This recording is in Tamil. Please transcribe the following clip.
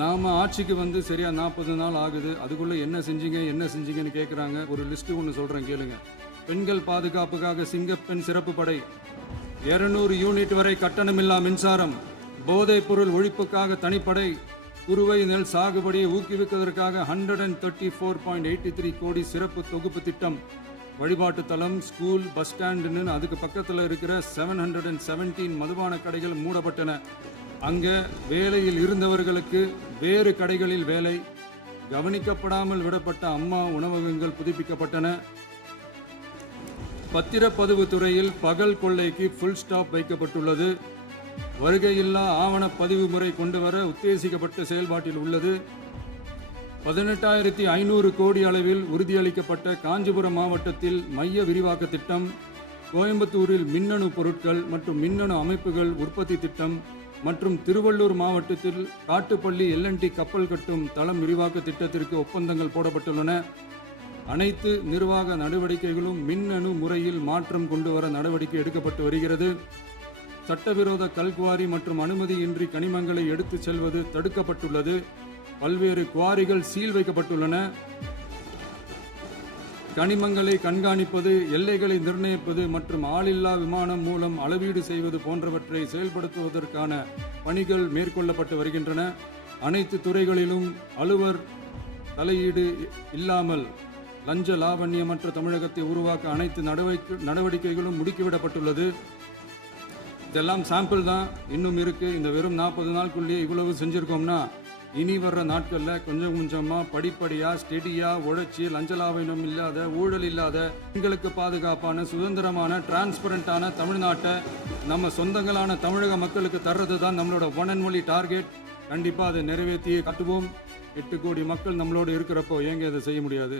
நாம் ஆட்சிக்கு வந்து சரியா 40 நாள் ஆகுது. அதுக்குள்ளே என்ன செஞ்சீங்கன்னு கேட்குறாங்க. ஒரு லிஸ்ட்டு ஒன்று சொல்கிறேன் கேளுங்க. பெண்கள் பாதுகாப்புக்காக சிங்கப்பெண் சிறப்பு படை, 200 யூனிட் வரை கட்டணமில்லா மின்சாரம், போதைப் பொருள் ஒழிப்புக்காக தனிப்படை, குறுவை நெல் சாகுபடியை ஊக்குவிப்பதற்காக 134.83 கோடி சிறப்பு தொகுப்பு திட்டம், வழிபாட்டு தலம், ஸ்கூல், பஸ் ஸ்டாண்டுன்னு அதுக்கு பக்கத்தில் இருக்கிற 717 மதுபான கடைகள் மூடப்பட்டன. அங்கே வேலையில் இருந்தவர்களுக்கு வேறு கடைகளில் வேலை, கவனிக்கப்படாமல் விடப்பட்ட அம்மா உணவகங்கள் புதுப்பிக்கப்பட்டன. பத்திரப்பதிவு துறையில் பகல் கொள்ளைக்கு ஃபுல் ஸ்டாப் வைக்கப்பட்டுள்ளது. வருகையில்லா ஆவணப்பதிவு முறை கொண்டு வர உத்தேசிக்கப்பட்ட செயல்பாட்டில் உள்ளது. 18,500 கோடி அளவில் உறுதியளிக்கப்பட்ட காஞ்சிபுரம் மாவட்டத்தில் மைய விரிவாக்க திட்டம், கோயம்புத்தூரில் மின்னணு பொருட்கள் மற்றும் மின்னணு அமைப்புகள் உற்பத்தி திட்டம் மற்றும் திருவள்ளூர் மாவட்டத்தில் காட்டுப்பள்ளி LNT கப்பல் கட்டும் தளம் விரிவாக்க திட்டத்திற்கு ஒப்பந்தங்கள் போடப்பட்டுள்ளன. அனைத்து நிர்வாக நடவடிக்கைகளும் மின்னணு முறையில் மாற்றம் கொண்டு வர நடவடிக்கை எடுக்கப்பட்டு வருகிறது. சட்டவிரோத கல்குவாரி மற்றும் அனுமதியின்றி கனிமங்களை எடுத்துச் செல்வது தடுக்கப்பட்டுள்ளது. பல்வேறு குவாரிகள் சீல் வைக்கப்பட்டுள்ளன. கனிமங்களை கண்காணிப்பது, எல்லைகளை நிர்ணயிப்பது மற்றும் ஆளில்லா விமானம் மூலம் அளவீடு செய்வது போன்றவற்றை செயல்படுத்துவதற்கான பணிகள் மேற்கொள்ளப்பட்டு வருகின்றன. அனைத்து துறைகளிலும் அலுவலர் தலையீடு இல்லாமல் லஞ்ச லாவண்யமற்ற தமிழகத்தை உருவாக்க அனைத்து நடவடிக்கைகளும் முடுக்கிவிடப்பட்டுள்ளது. இதெல்லாம் சாம்பிள் தான், இன்னும் இருக்குது. இந்த வெறும் 40 நாளுக்குள்ளேயே இவ்வளவு செஞ்சுருக்கோம்னா இனி வர்ற நாட்களில் கொஞ்சம் கொஞ்சமாக படிப்படியாக ஸ்டெடியாக உழைச்சி லஞ்சலாவணம் இல்லாத, ஊழல் இல்லாத, பெண்களுக்கு பாதுகாப்பான, சுதந்திரமான, டிரான்ஸ்பரண்டான தமிழ்நாட்டை நம்ம சொந்தங்களான தமிழக மக்களுக்கு தர்றது தான் நம்மளோட ஒன் அண்ட் ஒன்லி டார்கெட். கண்டிப்பாக அதை நிறைவேற்றியே காட்டுவோம். 8 கோடி மக்கள் நம்மளோடு இருக்கிறப்போ ஏங்க அதை செய்ய முடியாது?